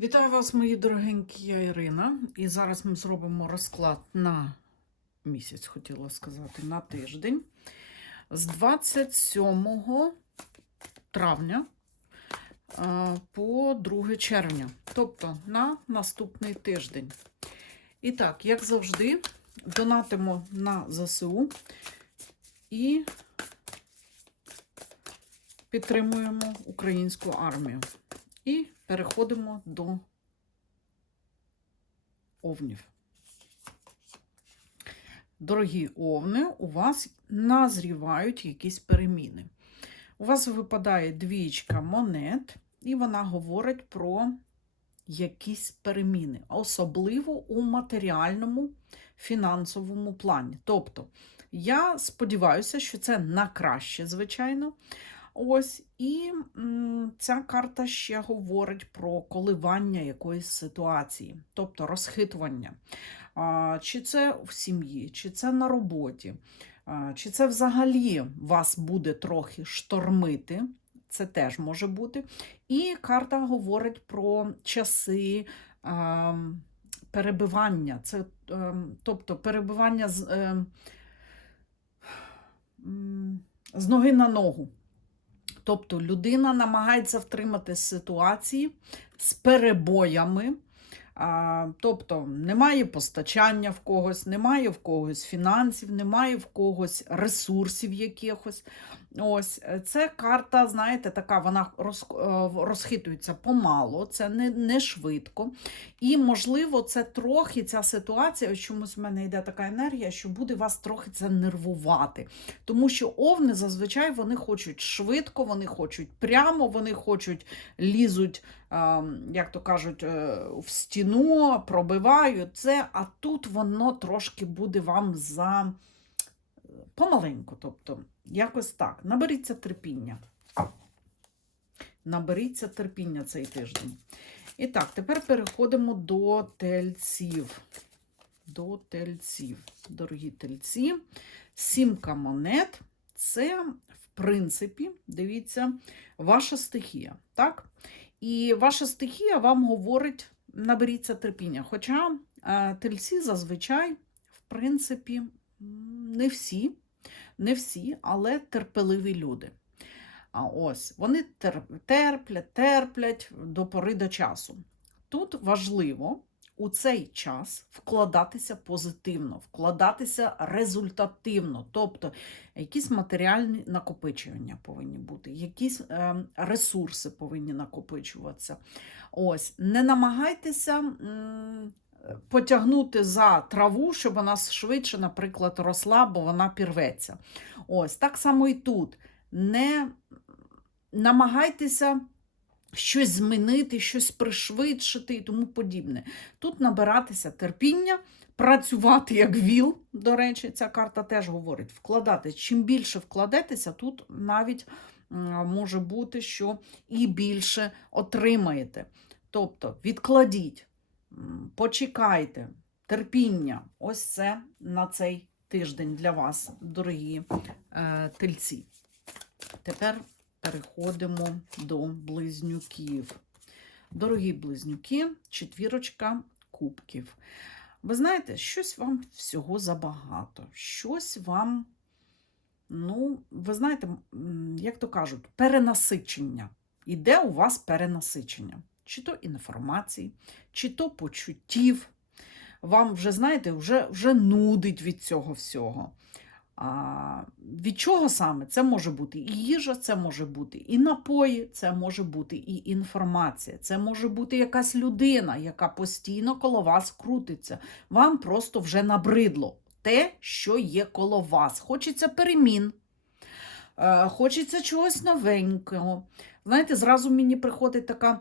Вітаю вас, мої дорогенькі, я Ірина. І зараз ми зробимо розклад на місяць, хотіла сказати, на тиждень. З 27 травня е, по 2 червня, тобто на наступний тиждень. І так, як завжди, донатимо на ЗСУ і підтримуємо українську армію. І переходимо до овнів. Дорогі овни, у вас назрівають якісь переміни. У вас випадає двічка монет, і вона говорить про якісь переміни, особливо у матеріальному фінансовому плані. Тобто, я сподіваюся, що це на краще, звичайно. Ось, і ця карта ще говорить про коливання якоїсь ситуації, тобто розхитування. Чи це в сім'ї, чи це на роботі, чи це взагалі вас буде трохи штормити. Це теж може бути. І карта говорить про часи а, перебивання. Це, е, тобто перебивання з, е, з ноги на ногу. Тобто людина намагається втримати ситуації з перебоями. Тобто немає постачання в когось, немає в когось фінансів, немає в когось ресурсів якихось. Ось е, це карта, знаєте, така вона роз, е, розхитується помало, це не, не швидко. І, можливо, це трохи ця ситуація, чомусь в мене йде така енергія, що буде вас трохи це нервувати. Тому що овни зазвичай вони хочуть швидко, вони хочуть прямо, вони хочуть лізуть, е, як то кажуть, е, в стіну, пробивають це, а тут воно трошки буде вам за помаленьку. Тобто, якось так. Наберіться терпіння. Наберіться терпіння цей тиждень. І так, тепер переходимо до тельців. До тельців. Дорогі тельці. Сімка монет це, в принципі, дивіться, ваша стихія. Так? І ваша стихія вам говорить, наберіться терпіння. Хоча е, тельці зазвичай, в принципі, не всі, не всі, але терпеливі люди. А ось вони терплять, терплять до пори до часу. Тут важливо у цей час вкладатися позитивно, вкладатися результативно, тобто якісь матеріальні накопичування повинні бути, якісь е, ресурси повинні накопичуватися. Ось, не намагайтеся. Потягнути за траву, щоб вона швидше, наприклад, росла, бо вона пірветься. Ось так само і тут. Не намагайтеся щось змінити, щось пришвидшити і тому подібне. Тут набиратися терпіння, працювати як віл. До речі, ця карта теж говорить: вкладати. Чим більше вкладетеся, тут навіть може бути, що і більше отримаєте. Тобто відкладіть, почекайте, терпіння. Ось це на цей тиждень для вас, дорогі е, тельці. Тепер переходимо до близнюків. Дорогі близнюки, четвірочка кубків. Ви знаєте, щось вам всього забагато, щось вам, ну, ви знаєте, як то кажуть, перенасичення. Іде у вас перенасичення. Чи то інформації, чи то почуттів. Вам вже, знаєте, вже, вже нудить від цього всього. А, від чого саме? Це може бути і їжа, це може бути і напої, це може бути і інформація, це може бути якась людина, яка постійно коло вас крутиться. Вам просто вже набридло те, що є коло вас. Хочеться перемін, е, хочеться чогось новенького. Знаєте, зразу мені приходить така.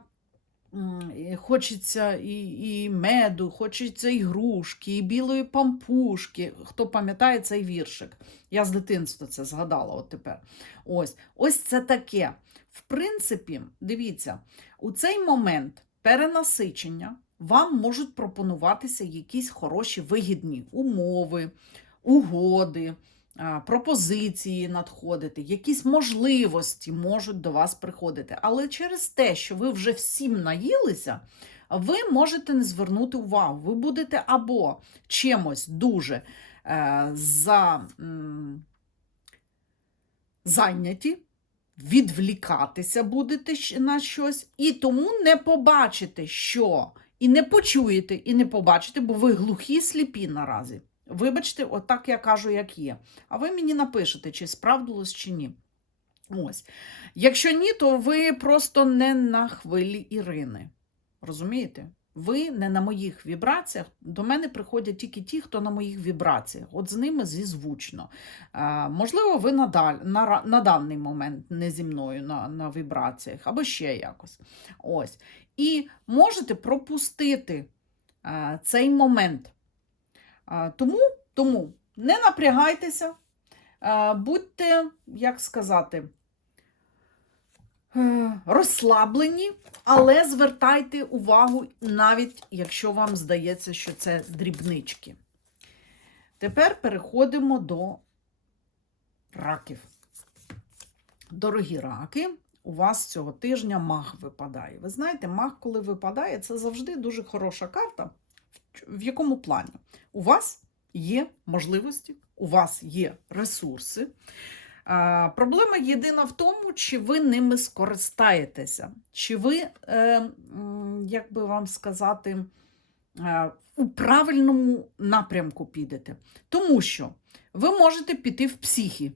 Хочеться і, і меду, хочеться ігрушки, і білої пампушки. Хто пам'ятає цей віршик? Я з дитинства це згадала от тепер. Ось, ось це таке. В принципі, дивіться, у цей момент перенасичення вам можуть пропонуватися якісь хороші вигідні умови, угоди, пропозиції надходити, якісь можливості можуть до вас приходити. Але через те, що ви вже всім наїлися, ви можете не звернути увагу. Ви будете або чимось дуже е, за, м, зайняті, відвлікатися будете на щось, і тому не побачите, що, і не почуєте, і не побачите, бо ви глухі, сліпі наразі. Вибачте, отак я кажу, як є. А ви мені напишете, чи справдилось, чи ні. Ось. Якщо ні, то ви просто не на хвилі Ірини. Розумієте? Ви не на моїх вібраціях. До мене приходять тільки ті, хто на моїх вібраціях. От з ними зізвучно. Е, можливо, ви на, даль, на, на даний момент не зі мною на, на вібраціях, або ще якось. Ось. І можете пропустити е, цей момент. Тому, тому не напрягайтеся, будьте, як сказати, е, розслаблені, але звертайте увагу, навіть якщо вам здається, що це дрібнички. Тепер переходимо до раків. Дорогі раки, у вас цього тижня маг випадає. Ви знаєте, маг, коли випадає, це завжди дуже хороша карта. В якому плані? У вас є можливості, у вас є ресурси. Проблема єдина в тому, чи ви ними скористаєтеся, чи ви, е, як би вам сказати, е, у правильному напрямку підете. Тому що ви можете піти в психі.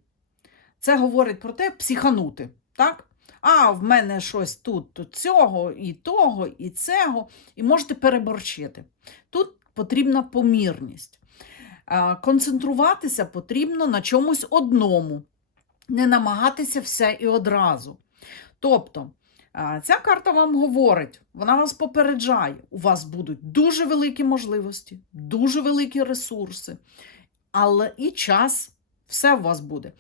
Це говорить про те, психанути. Так? А в мене щось тут, тут цього, і того, і цього, і можете переборщити. Тут потрібна помірність. Концентруватися потрібно на чомусь одному, не намагатися все і одразу. Тобто, ця карта вам говорить, вона вас попереджає, у вас будуть дуже великі можливості, дуже великі ресурси, але і час, все у вас буде.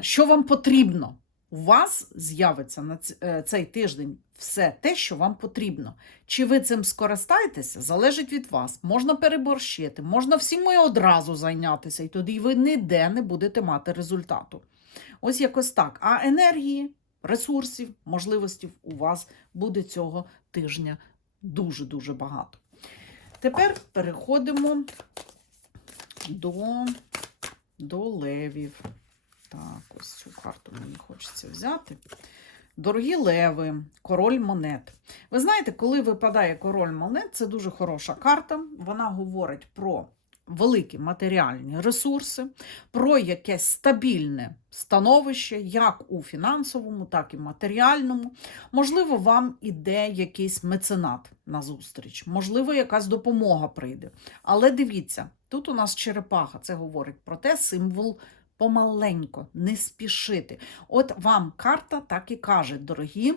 Що вам потрібно? У вас з'явиться на е, цей тиждень все те, що вам потрібно. Чи ви цим скористаєтеся, залежить від вас. Можна переборщити, можна всім і одразу зайнятися, і тоді ви ніде не будете мати результату. Ось якось так. А енергії, ресурсів, можливостей у вас буде цього тижня дуже-дуже багато. Тепер переходимо до, до левів. Так, ось цю карту мені хочеться взяти. Дорогі леви, король монет. Ви знаєте, коли випадає король монет, це дуже хороша карта. Вона говорить про великі матеріальні ресурси, про якесь стабільне становище, як у фінансовому, так і матеріальному. Можливо, вам іде якийсь меценат на зустріч, можливо, якась допомога прийде. Але дивіться, тут у нас черепаха, це говорить про те, символ помаленько, не спішити. От вам карта так і каже, дорогі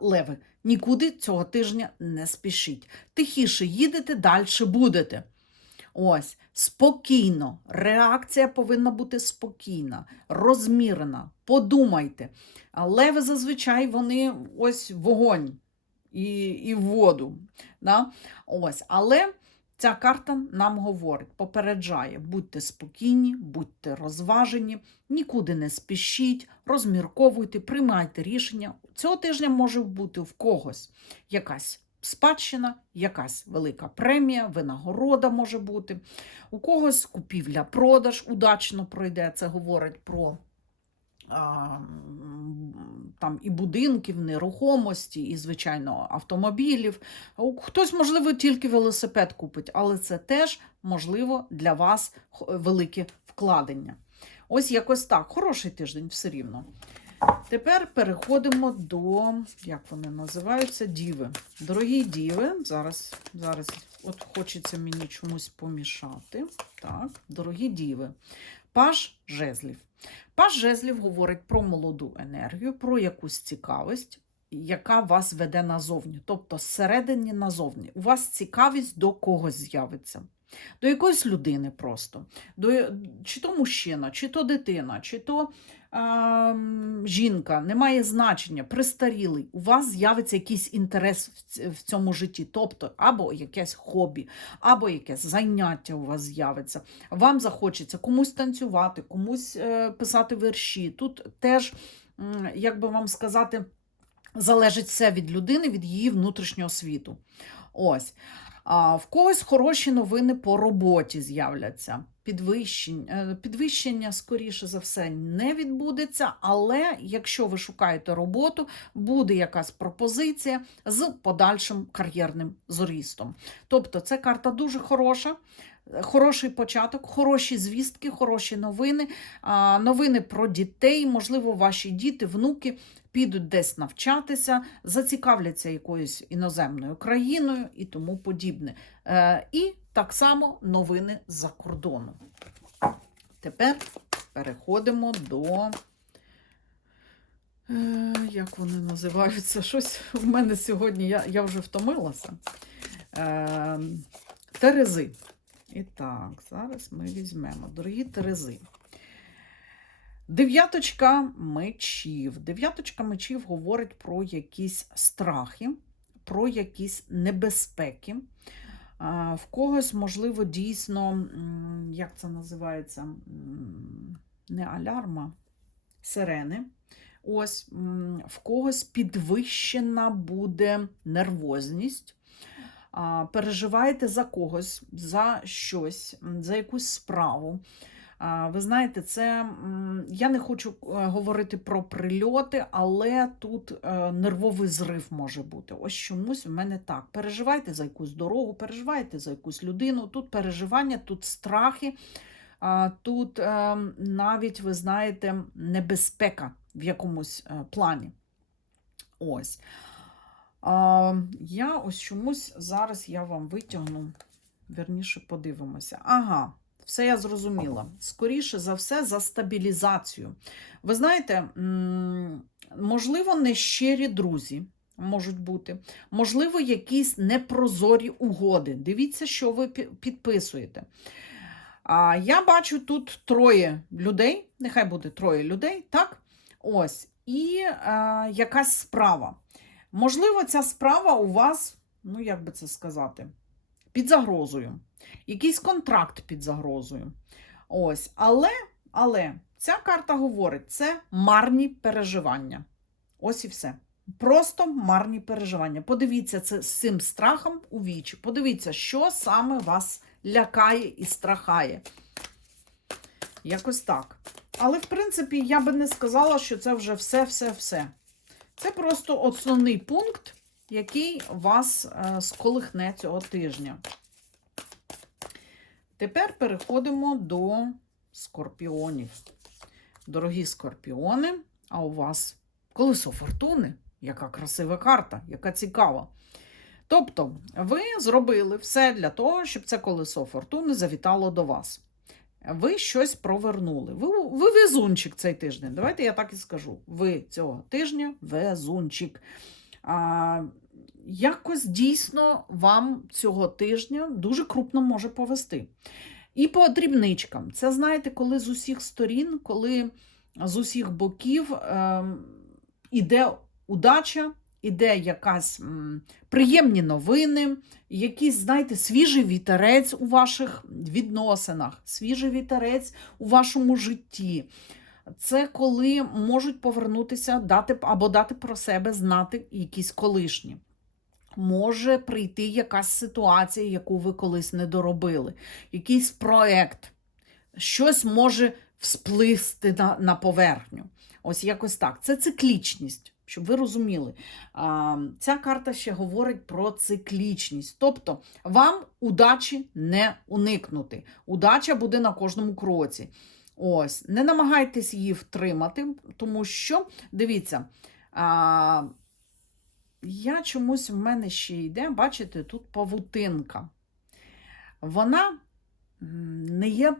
леви, нікуди цього тижня не спішіть. Тихіше їдете, далі будете. Ось, спокійно. Реакція повинна бути спокійна, розмірена. Подумайте. Леви зазвичай вони ось вогонь і, і воду. Да? Ось, але Ця карта нам говорить, попереджає, будьте спокійні, будьте розважені, нікуди не спішіть, розмірковуйте, приймайте рішення. Цього тижня може бути в когось якась спадщина, якась велика премія, винагорода може бути. У когось купівля-продаж удачно пройде. Це говорить про там і будинків, нерухомості, і, звичайно, автомобілів. Хтось, можливо, тільки велосипед купить, але це теж, можливо, для вас велике вкладення. Ось якось так. Хороший тиждень все рівно. Тепер переходимо до, як вони називаються, діви. Дорогі діви, зараз, зараз от хочеться мені чомусь помішати. Так, дорогі діви. Паж жезлів. Паж жезлів говорить про молоду енергію, про якусь цікавість, яка вас веде назовні, тобто зсередині назовні. У вас цікавість до когось з'явиться. До якоїсь людини просто, до, чи то мужчина, чи то дитина, чи то м, жінка, немає значення, пристарілий. У вас з'явиться якийсь інтерес в в цьому житті, тобто або якесь хобі, або якесь заняття у вас з'явиться. Вам захочеться комусь танцювати, комусь е, писати вірші. Тут теж, як би вам сказати, залежить все від людини, від її внутрішнього світу. Ось. В когось хороші новини по роботі з'являться. Підвищення, е, підвищення, скоріше за все, не відбудеться, але якщо ви шукаєте роботу, буде якась пропозиція з подальшим кар'єрним зростом. Тобто, це карта дуже хороша. е, Хороший початок, хороші звістки, хороші новини, новини про дітей. Можливо, ваші діти, внуки підуть десь навчатися, зацікавляться якоюсь іноземною країною і тому подібне. Е, і так само новини з-за кордону. Тепер переходимо до. Е, як вони називаються? Щось в мене сьогодні, я, я вже втомилася. Е, Терези. І так, зараз ми візьмемо. Дорогі Терези. Дев'яточка мечів. Дев'яточка мечів говорить про якісь страхи, про якісь небезпеки. В когось, можливо, дійсно, як це називається, не алярма, сирени. Ось в когось підвищена буде нервозність. Переживаєте за когось, за щось, за якусь справу. Ви знаєте, це я не хочу е, говорити про прильоти, але тут е, нервовий зрив може бути. Ось чомусь в мене так. Переживайте за якусь дорогу, переживайте за якусь людину. Тут переживання, тут страхи, тут е, навіть, ви знаєте, небезпека в якомусь е, плані. Ось. Я ось чомусь зараз я вам витягну, верніше подивимося. Ага. Все я зрозуміла. Скоріше за все, за стабілізацію. Ви знаєте, можливо, нещирі друзі можуть бути, можливо, якісь непрозорі угоди. Дивіться, що ви підписуєте. Я бачу тут троє людей, нехай буде троє людей, так? Ось. І е, якась справа. Можливо, ця справа у вас, ну як би це сказати, під загрозою якийсь контракт під загрозою. Ось, але, але ця карта говорить, це марні переживання. Ось і все. Просто марні переживання. Подивіться це з цим страхом у вічі. Подивіться, що саме вас лякає і страхає. Якось так. Але, в принципі, я би не сказала, що це вже все-все-все. Це просто основний пункт, який вас е, сколихне цього тижня. Тепер переходимо до скорпіонів. Дорогі скорпіони, а у вас колесо фортуни? Яка красива карта, яка цікава. Тобто, ви зробили все для того, щоб це колесо фортуни завітало до вас. Ви щось провернули. Ви, ви везунчик цей тиждень. Давайте я так і скажу. Ви цього тижня везунчик. А, якось дійсно вам цього тижня дуже крупно може повести. І по дрібничкам. Це знаєте, коли з усіх сторін, коли з усіх боків ем, іде удача, іде якась м, приємні новини, якийсь, знаєте, свіжий вітерець у ваших відносинах, свіжий вітерець у вашому житті. Це коли можуть повернутися, дати або дати про себе знати якісь колишні. Може прийти якась ситуація, яку ви колись не доробили, якийсь проект, щось може всплисти на, на поверхню. Ось якось так. Це циклічність, щоб ви розуміли. Ця карта ще говорить про циклічність. Тобто вам удачі не уникнути. Удача буде на кожному кроці. Ось, не намагайтесь її втримати, тому що, дивіться, я чомусь в мене ще йде, бачите, тут павутинка. Вона не є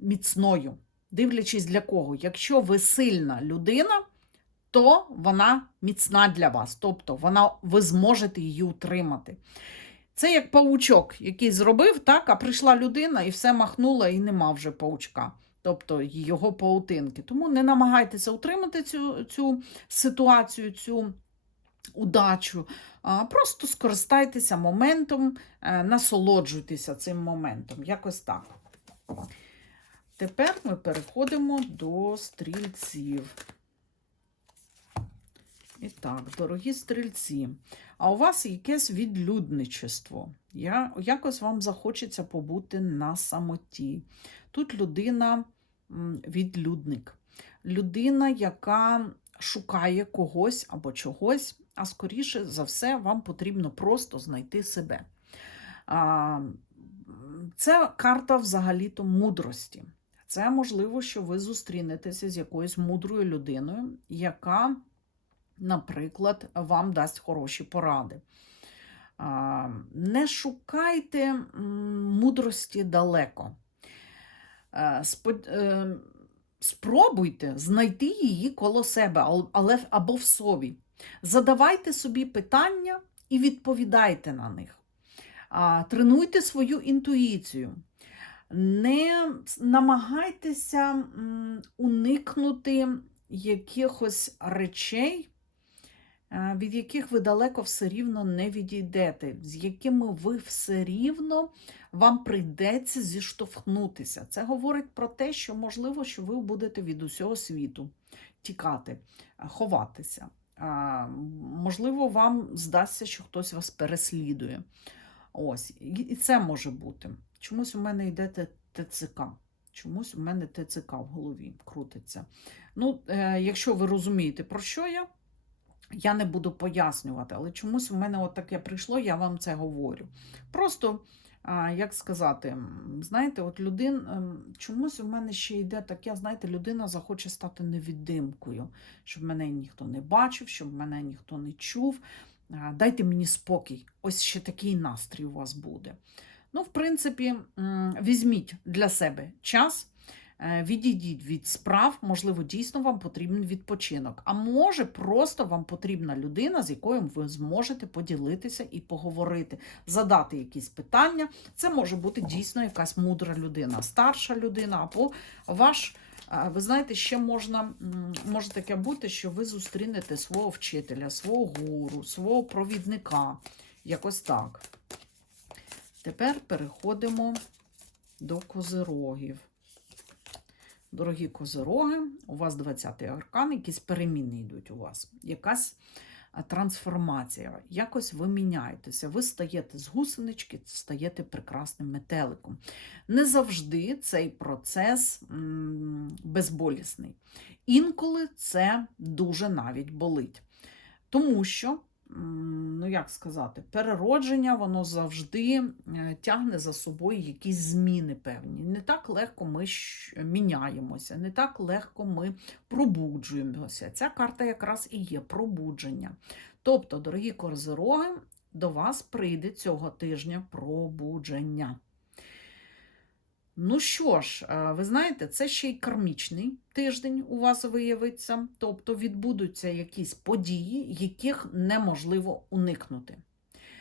міцною, дивлячись для кого. Якщо ви сильна людина, то вона міцна для вас. Тобто вона, ви зможете її утримати. Це як паучок, який зробив, так, а прийшла людина і все махнула, і нема вже паучка. Тобто його паутинки. Тому не намагайтеся утримати цю, цю ситуацію, цю удачу. Просто скористайтеся моментом, е, насолоджуйтеся цим моментом. Якось так. Тепер ми переходимо до стрільців. І так, дорогі стрільці, а у вас якесь відлюдничество. Я, якось вам захочеться побути на самоті. Тут людина відлюдник, людина, яка шукає когось або чогось, а скоріше за все, вам потрібно просто знайти себе. Це карта взагалі-то мудрості. Це можливо, що ви зустрінетеся з якоюсь мудрою людиною, яка наприклад, вам дасть хороші поради. Не шукайте мудрості далеко. Е, е, Спробуйте знайти її коло себе, або в собі. Задавайте собі питання і відповідайте на них. Тренуйте свою інтуїцію. Не намагайтеся уникнути якихось речей, е, від яких ви далеко все рівно не відійдете, з якими ви все рівно вам прийдеться зіштовхнутися. Це говорить про те, що можливо, що ви будете від усього світу тікати, е, ховатися. Можливо, вам здасться, що хтось вас переслідує. Ось, і це може бути. Чомусь у мене йде ТЦК. Чомусь у мене ТЦК в голові крутиться. Ну, е, якщо ви розумієте, про що я, я не буду пояснювати, але чомусь у мене от таке прийшло, я вам це говорю. Просто, як сказати, знаєте, от людин, ем, чомусь у мене ще йде таке, знаєте, людина захоче стати невідимкою, щоб мене ніхто не бачив, щоб мене ніхто не чув. Дайте мені спокій. Ось ще такий настрій у вас буде. Ну, в принципі, візьміть для себе час, відійдіть від справ, можливо, дійсно вам потрібен відпочинок. А може, просто вам потрібна людина, з якою ви зможете поділитися і поговорити, задати якісь питання. Це може бути дійсно якась мудра людина, старша людина, або ваш. Ви знаєте, ще можна, може таке бути, що ви зустрінете свого вчителя, свого гуру, свого провідника. Якось так. Тепер переходимо до козирогів. Дорогі козироги, у вас 20-й аркан, якісь переміни йдуть у вас, якась трансформація, якось ви міняєтеся, ви стаєте з гусенички, стаєте прекрасним метеликом. Не завжди цей процес безболісний. Інколи це дуже навіть болить. Тому що ну як сказати, переродження воно завжди е, тягне за собою якісь зміни певні. Не так легко ми міняємося, не так легко ми пробуджуємося. Ця карта якраз і є пробудження. Тобто, дорогі корзироги, до вас прийде цього тижня пробудження. Ну що ж, е, ви знаєте, це ще й кармічний тиждень у вас виявиться, тобто відбудуться якісь події, яких неможливо уникнути.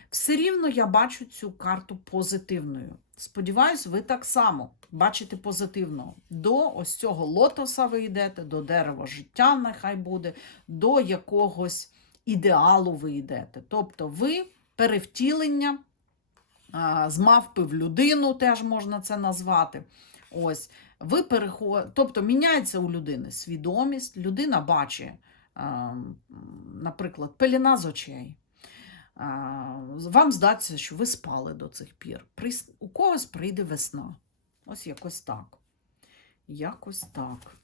Все рівно я бачу цю карту позитивною. Сподіваюсь, ви так само бачите позитивно. До ось цього лотоса ви йдете, до дерева життя, нехай буде, до якогось ідеалу ви йдете. Тобто ви перевтілення з мавпи в людину, теж можна це назвати. Ось, ви переход... Тобто міняється у людини свідомість, людина бачить, наприклад, пеліна з очей. Вам здаться, що ви спали до цих пір. У когось прийде весна. Ось якось так. Якось так.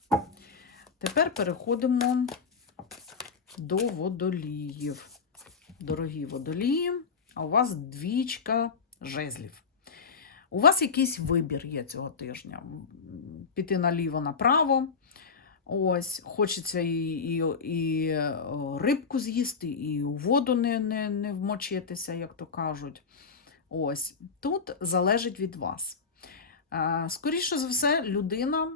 Тепер переходимо до водоліїв. Дорогі водолії, а у вас двічка жезлів. У вас якийсь вибір є цього тижня. Піти наліво направо. Ось, хочеться і, і, і рибку з'їсти, і у воду не, не, не вмочитися, як то кажуть. Ось, тут залежить від вас. Скоріше за все, людина,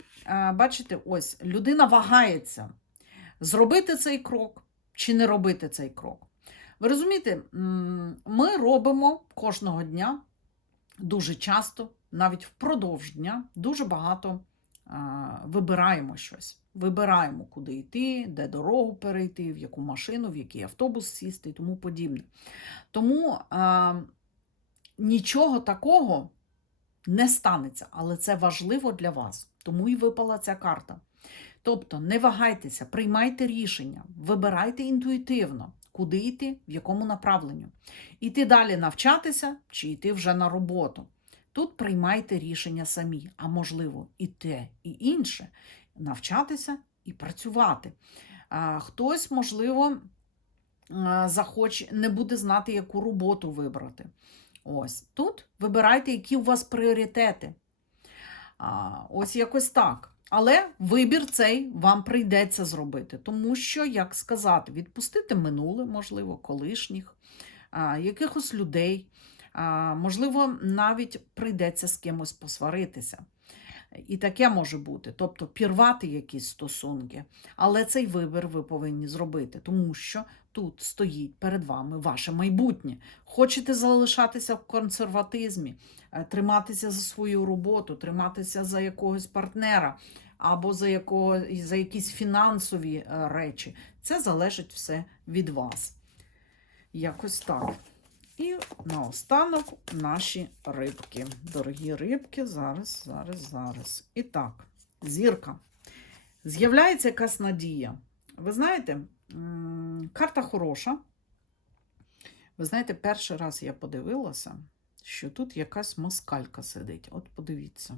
бачите, ось, людина вагається, зробити цей крок чи не робити цей крок. Ви розумієте, ми робимо кожного дня дуже часто, навіть впродовж дня, дуже багато вибираємо щось. Вибираємо, куди йти, де дорогу перейти, в яку машину, в який автобус сісти і тому подібне. Тому а, нічого такого не станеться, але це важливо для вас. Тому і випала ця карта. Тобто не вагайтеся, приймайте рішення, вибирайте інтуїтивно, куди йти, в якому направленню. Іти далі навчатися чи йти вже на роботу. Тут приймайте рішення самі, а можливо, і те, і інше навчатися і працювати. Хтось, можливо, захоче, не буде знати, яку роботу вибрати. Ось тут вибирайте, які у вас пріоритети. Ось якось так. Але вибір цей вам прийдеться зробити, тому що, як сказати, відпустити минуле, можливо, колишніх, якихось людей, можливо, навіть прийдеться з кимось посваритися. І таке може бути, тобто пірвати якісь стосунки. Але цей вибір ви повинні зробити, тому що тут стоїть перед вами ваше майбутнє. Хочете залишатися в консерватизмі, е, триматися за свою роботу, триматися за якогось партнера або за, якого, за якісь фінансові е, речі. Це залежить все від вас. Якось так. І наостанок наші рибки. Дорогі рибки, зараз, зараз, зараз. І так, зірка. З'являється якась надія. Ви знаєте, карта хороша. Ви знаєте, перший раз я подивилася, що тут якась москалька сидить. От подивіться.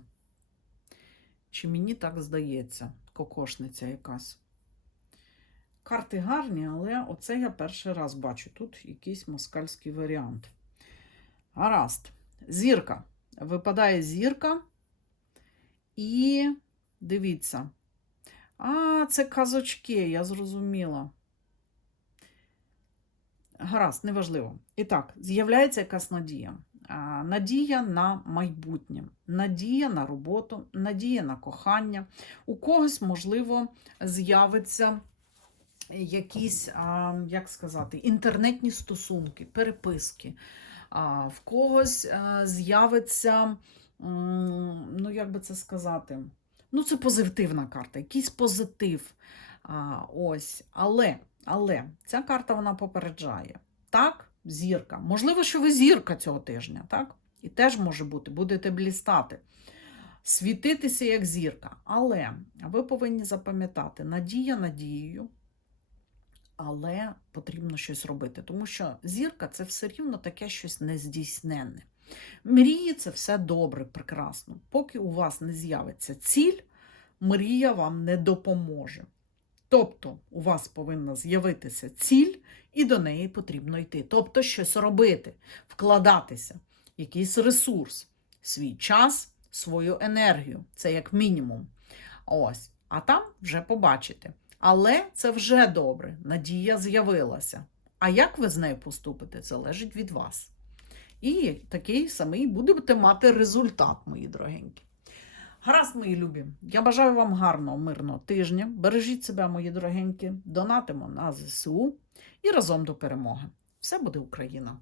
Чи мені так здається, кокошниця якась. Карти гарні, але оце я перший раз бачу. Тут якийсь москальський варіант. Гаразд. Зірка. Випадає зірка. І дивіться. А, це казочки, я зрозуміла. Гаразд, неважливо. І так, з'являється якась надія. Надія на майбутнє, надія на роботу, надія на кохання. У когось, можливо, з'явиться якісь, як сказати, інтернетні стосунки, переписки. В когось з'явиться, ну як би це сказати, ну це позитивна карта, якийсь позитив. Ось, але, але ця карта вона попереджає. Так, зірка. Можливо, що ви зірка цього тижня, так? І теж може бути, будете блістати. Світитися як зірка. Але ви повинні запам'ятати, надія надією, але потрібно щось робити. Тому що зірка це все рівно таке щось нездійсненне. Мрії це все добре, прекрасно. Поки у вас не з'явиться ціль, мрія вам не допоможе. Тобто у вас повинна з'явитися ціль, і до неї потрібно йти. Тобто щось робити, вкладатися, якийсь ресурс, свій час, свою енергію. Це як мінімум. Ось. А там вже побачите. Але це вже добре. Надія з'явилася. А як ви з нею поступите, залежить від вас. І такий самий будете мати результат, мої дорогенькі. Гаразд, мої любі. Я бажаю вам гарного, мирного тижня. Бережіть себе, мої дорогенькі, донатимо на ЗСУ і разом до перемоги. Все буде Україна!